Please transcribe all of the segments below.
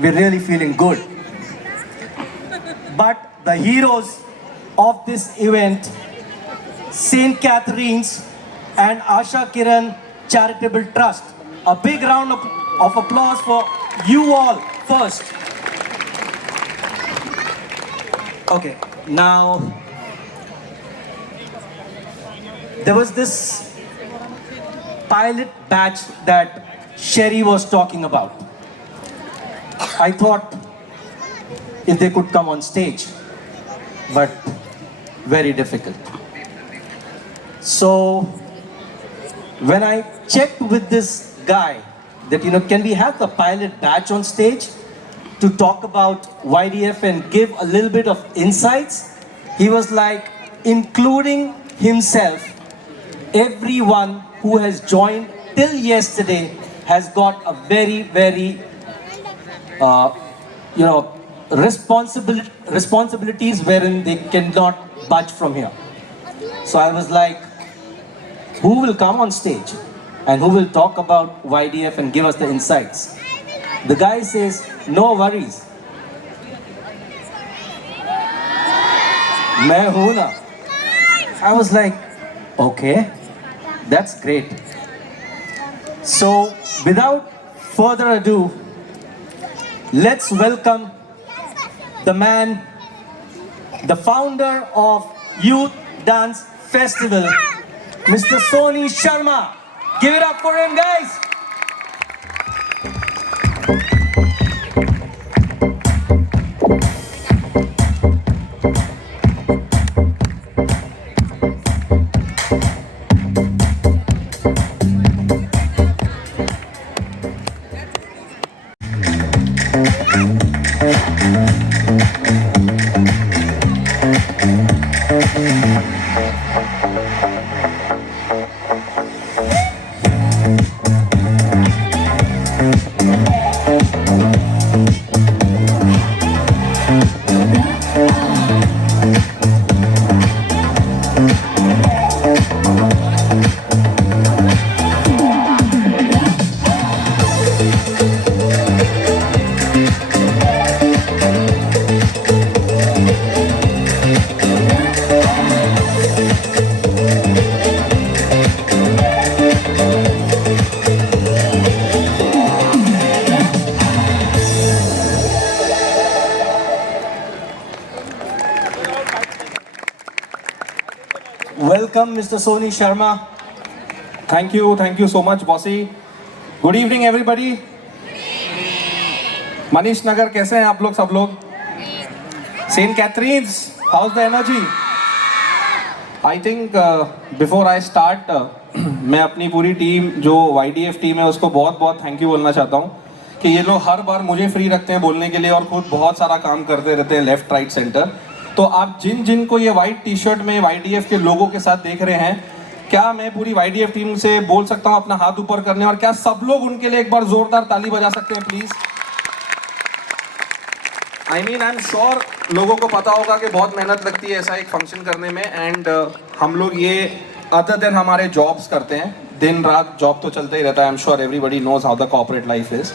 we're really feeling good. But the heroes of this event, St. Catherine's and Asha Kiran Charitable Trust. A big round of applause for you all first. Okay, now there was this pilot batch that Sherry was talking about. I thought if they could come on stage, but very difficult. So when I checked with this guy that, can we have the pilot batch on stage to talk about YDF and give a little bit of insights, he was like, including himself, everyone who has joined till yesterday has got a very, very, responsibilities wherein they cannot budge from here. So I was like, who will come on stage and who will talk about YDF and give us the insights? The guy says, no worries. मैं हूँ ना. I was like, okay, that's great. So without further ado, let's welcome the man, the founder of Youth Dance Festival, Mr. Sony Sharma. Give it up for him, guys. Welcome, Mr. Sony Sharma. Thank you so much, bossy. Good evening, everybody. Manish Nagar, कैसे हैं आप लोग सब लोग? St. Catherine's, how's the energy? I think before I start, मैं अपनी पूरी टीम जो YDF टीम है उसको बहुत थैंक यू बोलना चाहता हूँ कि ये लोग हर बार मुझे फ्री रखते हैं बोलने के लिए और खुद बहुत सारा काम करते रहते हैं लेफ्ट राइट सेंटर. तो आप जिन को ये वाइट टी शर्ट में YDF के लोगों के साथ देख रहे हैं, क्या मैं पूरी YDF टीम से बोल सकता हूँ अपना हाथ ऊपर करने, और क्या सब लोग उनके लिए एक बार जोरदार ताली बजा सकते हैं प्लीज? आई एम श्योर लोगों को पता होगा कि बहुत मेहनत लगती है ऐसा एक फंक्शन करने में, एंड हम लोग ये अदर देन हमारे जॉब्स करते हैं, दिन रात जॉब तो चलता ही रहता है. I am sure everybody knows how the corporate life is.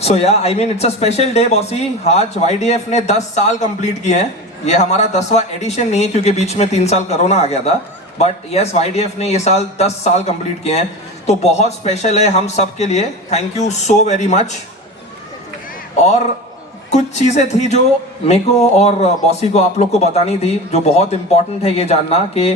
So ya it's a special day bossy. आज YDF ने 10 साल कंप्लीट किए हैं. ये हमारा 10वां एडिशन नहीं है क्योंकि बीच में 3 साल कोरोना आ गया था, बट यस YDF ने ये साल 10 साल कंप्लीट किए हैं, तो बहुत स्पेशल है हम सब के लिए. Thank you so very much. और कुछ चीज़ें थी जो मेरे को और बॉसी को आप लोग को बतानी थी, जो बहुत इम्पोर्टेंट है ये जानना कि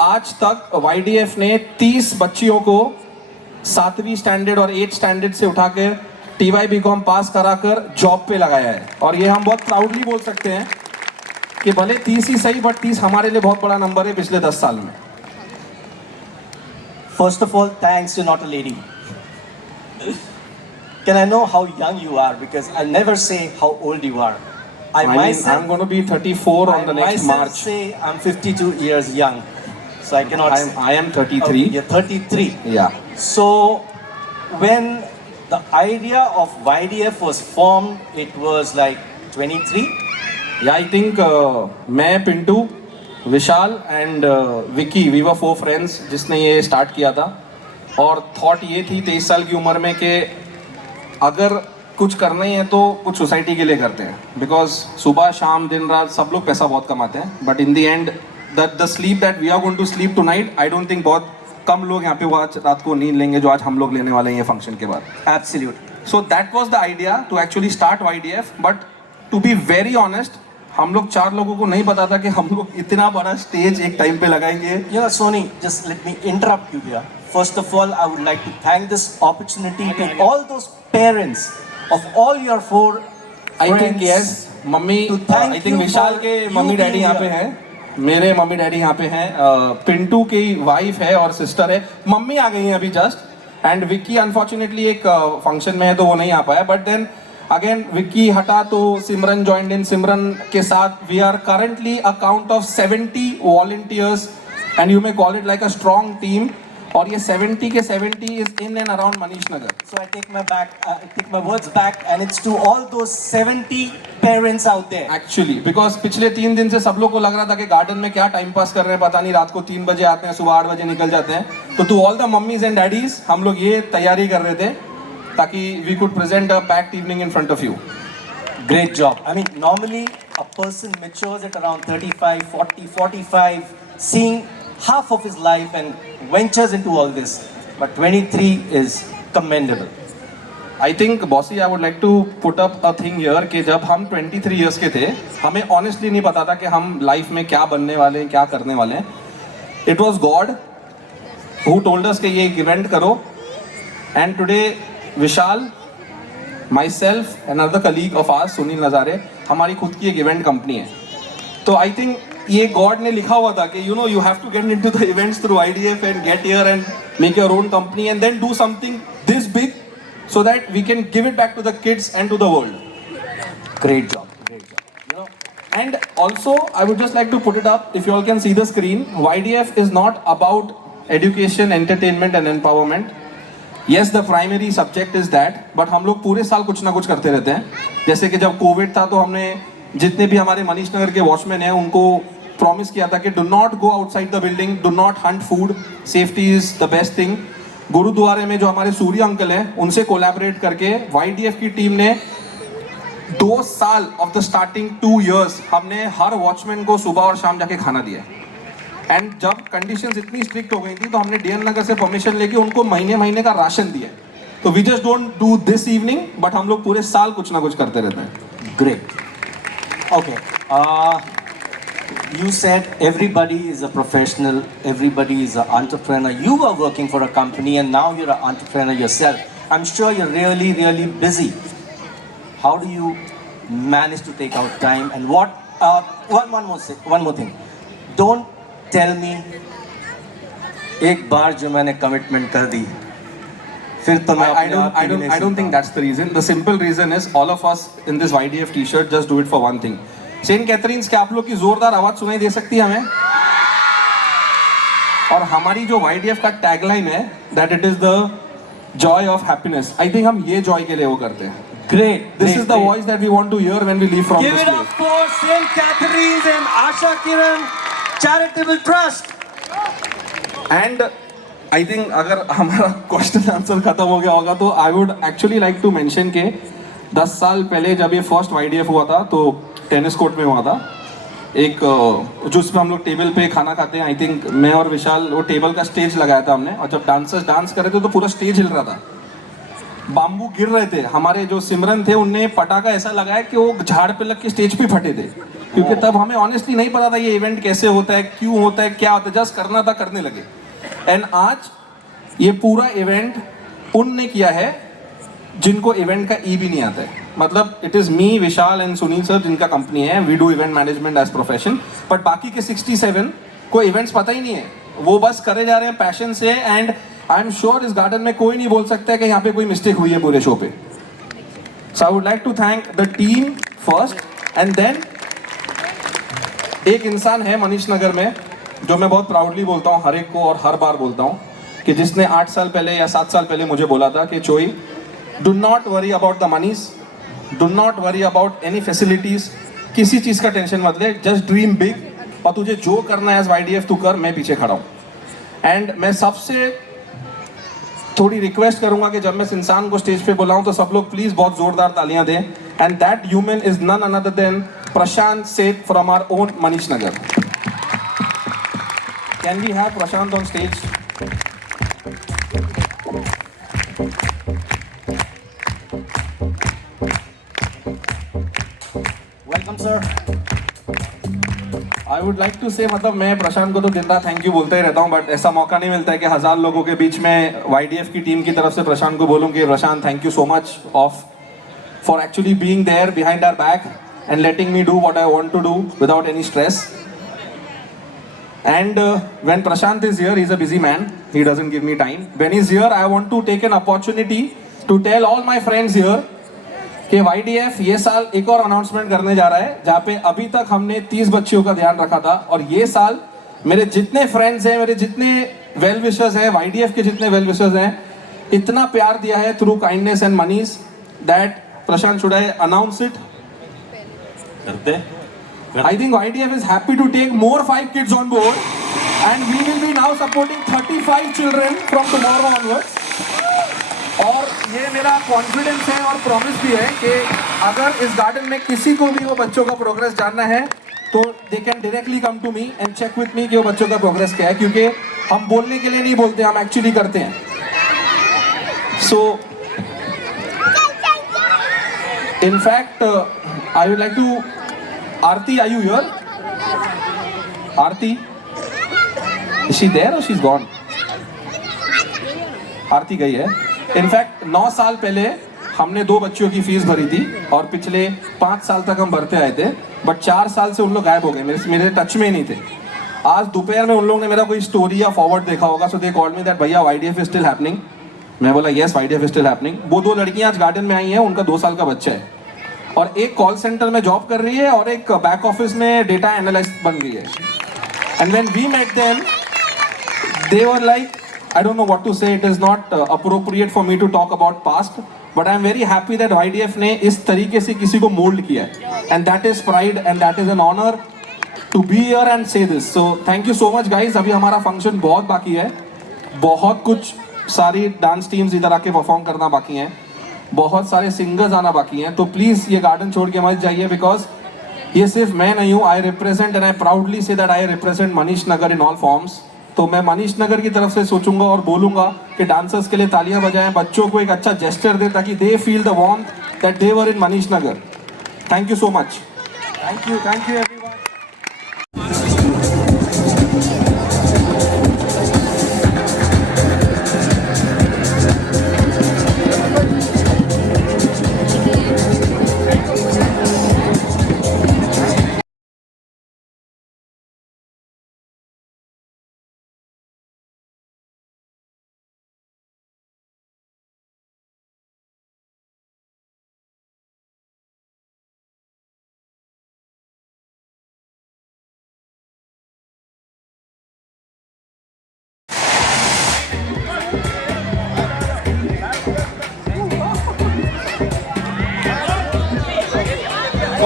आज तक YDF ने 30 बच्चियों को 7वीं स्टैंडर्ड और 8th स्टैंडर्ड से उठा कर TY BCom पास कराकर जॉब पे लगाया है. और ये हम बहुत प्राउडली बोल सकते हैं कि भले 30 ही सही, बट 30 हमारे लिए बहुत बड़ा नंबर है पिछले 10 साल में. First of all, thanks, you're not a lady. Can I know how young you are? Because I never say how old you are. I'm going to be 34 on the next March. I say I'm 52 years young. So I cannot say. I am 33. Okay, you're 33. Yeah. So when the idea of YDF was formed, it was like 23? Yeah, I think मैं Pintu, Vishal and Vicky, we were 4 friends जिसने ये स्टार्ट किया था. और थॉट ये थी 23 साल की उम्र में कि अगर कुछ करना ही है तो कुछ सोसाइटी के लिए करते हैं, बिकॉज सुबह शाम दिन रात सब लोग पैसा बहुत कमाते हैं, but in the end the sleep that we are going to sleep tonight, I don't think बहुत कम लोग यहाँ पे वो आज रात को नींद लेंगे जो आज हम लोग लेने वाले हैं ये फंक्शन के बाद. Absolutely. So that was the idea to actually start YDF, but to be very honest, हम लोग 4 लोगों को नहीं पता था कि हम लोग इतना बड़ा स्टेज एक टाइम पे लगाएंगे. You know, Sony, just let me interrupt you here. First of all, I would like to thank this opportunity to all those parents of all your 4 I think friends. yes, mummy To thank I think you विशाल for के you mummy daddy being यहाँ पे here. हैं, मेरे mummy daddy यहाँ पे हैं, पिंटू की वाइफ है और सिस्टर है, मम्मी आ गई हैं अभी जस्ट, एंड विक्की अनफॉर्चुनेटली एक फंक्शन में है तो वो नहीं आ पाया, बट देन अगेन विक्की हटा तो सिमरन ज्वाइंड इन. सिमरन के साथ we are currently a count of 70 volunteers and you may call it like a strong team, और ये 70 के 70 is in and around Manish Nagar. So I take my words back, and it's to all those 70 parents out there. Actually because पिछले 3 दिन से सब लोग को लग रहा था कि गार्डन में क्या टाइम पास कर रहे हैं, पता नहीं, रात को 3 बजे आते हैं, सुबह 8 बजे निकल जाते हैं. तो to all the mummies and daddies हम लोग ये तैयारी कर रहे थे ताकि we could present a packed evening in front of you. Great job. I mean, normally a person matures at around 35, 40, 45, seeing half of his life and ventures into all this. But 23 is commendable. I think bossy I would like to put up a thing here कि जब हम 23 ईयर्स के थे हमें ऑनेस्टली नहीं पता था कि हम लाइफ में क्या बनने वाले हैं, क्या करने वाले हैं. It was God who told us कि ये एक इवेंट करो, and today Vishal, myself and other colleague of our Sunil Nazare, हमारी खुद की एक इवेंट कंपनी है. तो आई थिंक ये गॉड ने लिखा हुआ था कि you know you have to get into the events through IDF and get here and make your own company and then do something this big so that we can give it back to the kids and to the world. Great job. Great job. You know, And also I would just like to put it up, if you all can see the screen, YDF is not about education, entertainment and empowerment. Yes, the primary subject is that, but हम लोग पूरे साल कुछ ना कुछ करते रहते हैं. जैसे कि जब कोविड था तो हमने जितने भी हमारे मनीष नगर के वॉचमैन हैं उनको प्रॉमिस किया था कि do not go outside the building, do not Hunt food, safety is the best thing. गुरुद्वारे में जो हमारे सूर्य अंकल हैं उनसे कोलैबोरेट करके YDF की टीम ने 2 साल ऑफ द स्टार्टिंग 2 years हमने हर वॉचमैन को सुबह और शाम जाके खाना दिया. एंड जब कंडीशंस इतनी स्ट्रिक्ट हो गई थी तो हमने DN नगर से परमिशन लेके उनको महीने महीने का राशन दिया. तो we just don't do this evening, but हम लोग पूरे साल कुछ ना कुछ करते रहते हैं. great. Okay. You said everybody is a professional, everybody is an entrepreneur. You are working for a company and now you're an entrepreneur yourself. I'm sure you're really, really busy. How do you manage to take out time? And what? One more thing. Don't tell me एक बार जो मैंने commitment कर दी, फिर तो मैं I don't think that's the reason. The simple reason is all of us in this YDF t-shirt just do it for one thing. Saint Catherine's के आप लोग की जोरदार आवाज सुनाई दे सकती है हमें? और हमारी जो YDF का टैगलाइन है that it is the joy of happiness. I think हम ये joy के लिए वो करते हैं. Great. This is the voice that we want to hear when we leave from Give this it place. up for St. Catherine's and Asha Kiran Charitable Trust. And I think अगर हमारा question answer खत्म हो गया होगा तो I would actually like to mention के 10 साल पहले जब ये फर्स्ट YDF हुआ था तो टेनिस कोर्ट में हुआ था. एक जो उसमें हम लोग टेबल पे खाना खाते हैं, आई थिंक मैं और विशाल वो टेबल का स्टेज लगाया था हमने, और जब डांसर्स डांस कर रहे थे तो पूरा स्टेज हिल रहा था, बाम्बू गिर रहे थे. हमारे जो सिमरन थे उनने पटाखा ऐसा लगाया कि वो झाड़ पे लग के स्टेज पे फटे थे, क्योंकि तब हमें ऑनेस्टली नहीं पता था ये इवेंट कैसे होता है, क्यों होता है, क्या होता है, जस्ट करना था, करने लगे. एंड आज ये पूरा इवेंट उनने किया है जिनको इवेंट का भी नहीं आता है. मतलब it is me, Vishal and Sunil sir जिनका कंपनी है, we do event management as profession, but बाकी के 67 को इवेंट्स पता ही नहीं है, वो बस करे जा रहे हैं पैशन से. एंड आई एम श्योर इस गार्डन में कोई नहीं बोल सकता है कि यहाँ पे कोई मिस्टेक हुई है पूरे शो पे. So I would like to thank the team first, and then एक इंसान है मनीष नगर में जो मैं बहुत प्राउडली बोलता हूँ हर एक को, और हर बार बोलता हूँ, कि जिसने 8 साल पहले या 7 साल पहले मुझे बोला था कि Choi, do not worry about the monies, do not worry about any facilities, किसी चीज़ का टेंशन मत ले, जस्ट ड्रीम बिग, और तुझे जो करना है एज YDF तू कर, मैं पीछे खड़ा हूँ. एंड मैं सबसे थोड़ी रिक्वेस्ट करूंगा कि जब मैं इस इंसान को स्टेज पे बुलाऊं तो सब लोग प्लीज बहुत जोरदार तालियां दें. And that human is none another than Prashant Seth from our own Manish Nagar. Can we have Prashant on stage? Welcome, sir. I would like to say, मतलब मैं प्रशांत को तो दिन रात थैंक यू बोलता ही रहता हूँ, बट ऐसा मौका नहीं मिलता है कि 1000 लोगों के बीच में YDF की टीम की तरफ से प्रशांत को बोलूँ कि Prashant thank you so much for actually being there behind our back and letting me do what I want to do without any stress. And when Prashant is here, he's a busy man. He doesn't give me time. When he's here, I want to take an opportunity to tell all my friends here कि YDF ये साल एक और अनाउंसमेंट करने जा रहा है, जहाँ पे अभी तक हमने 30 बच्चियों का ध्यान रखा था, और ये साल मेरे जितने फ्रेंड्स हैं, मेरे जितने वेल विशर्स हैं, YDF के जितने वेल विशर्स हैं, इतना प्यार दिया है through kindness and monies that Prashant should I announce it? करते I think YDF is happy to take more 5 kids on board, and we will be now supporting 35 children from tomorrow onwards. और ये मेरा कॉन्फिडेंस है और प्रॉमिस भी है कि अगर इस गार्डन में किसी को भी वो बच्चों का प्रोग्रेस जानना है तो they can directly come to me and check with me कि वो बच्चों का प्रोग्रेस क्या है, क्योंकि हम बोलने के लिए नहीं बोलते, हम एक्चुअली करते हैं. So in fact I would like to Aarti, are you here? Aarti? Is she there or she's gone? आरती गई है. इनफैक्ट 9 साल पहले हमने 2 बच्चियों की फीस भरी थी और पिछले 5 साल तक हम भरते आए थे, बट 4 साल से उन लोग गायब हो गए, मेरे टच में ही नहीं थे. आज दोपहर में उन लोगों ने मेरा कोई स्टोरी या फॉरवर्ड देखा होगा, सो दे कॉल्ड मी दैट भैया YDF इज स्टिल हैपनिंग. मैं बोला yes YDF is still happening. वो 2 लड़कियां आज गार्डन में आई हैं, उनका 2 साल का बच्चा है, और एक कॉल सेंटर में जॉब कर रही है और एक बैक ऑफिस में डेटा एनालिस्ट बन गई है. And when we met them they were like, I don't know what to say, it is not appropriate for me to talk about past, but I am very happy that YDF ने इस तरीके से किसी को mould किया है, and that is pride and that is an honour to be here and say this. So thank you so much guys. अभी हमारा फंक्शन बहुत बाकी है, बहुत कुछ सारी डांस टीम्स इधर आके परफॉर्म करना बाकी हैं, बहुत सारे सिंगर्स आना बाकी हैं, तो प्लीज़ ये गार्डन छोड़ के मत जाइए, बिकॉज ये सिर्फ मैं नहीं हूँ. I represent and I proudly say that I represent Manish Nagar in all forms. तो मैं मनीष नगर की तरफ से सोचूंगा और बोलूंगा कि डांसर्स के लिए तालियां बजाएं, बच्चों को एक अच्छा जेस्चर दे ताकि they feel the warmth that they were in मनीष Nagar. Thank you so much. Thank you everyone.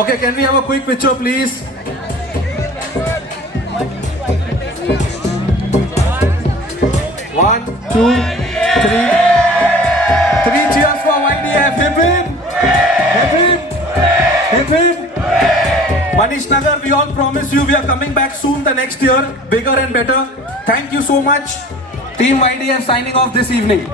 Okay, can we have a quick picture, please? One, two, three. 3 cheers for YDF. Hip hip. Hip hip. Hip hip. Manish Nagar, we all promise you we are coming back soon the next year, bigger and better. Thank you so much. Team YDF signing off this evening.